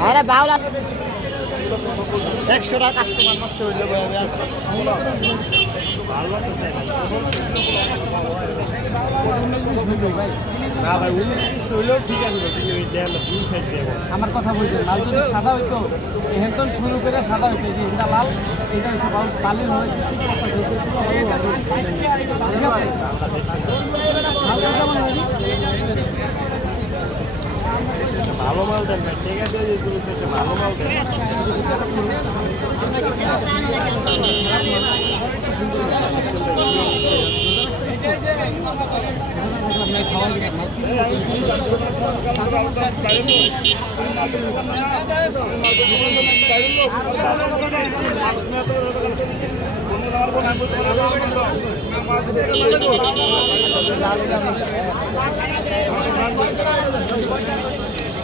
আরে বাউলা একশো টাকা কাস্টমার নষ্ট হইলে আমার কথা বলছেন লাল যদি সাদা হইতো এহেতন শুরু করে সাদা হইতো যে এটা লাল এটা হচ্ছে কথা হয়েছে। ঠিক আছে ভালো মাল দেন ঠিক আছে ভালো মাল দেন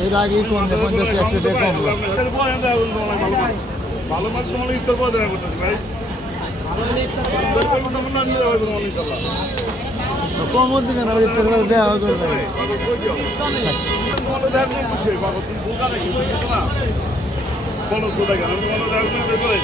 এর আগে কমছে পঞ্চাশ একশো টাকা ভালো মাল। তোমার ইফতার করে দেওয়া করতেছি ভাই। ইফতার কম দিকে না ইত্যাদি দেওয়া করবে বলো কোথায় আমি তোমাদের দেখা কোনো করে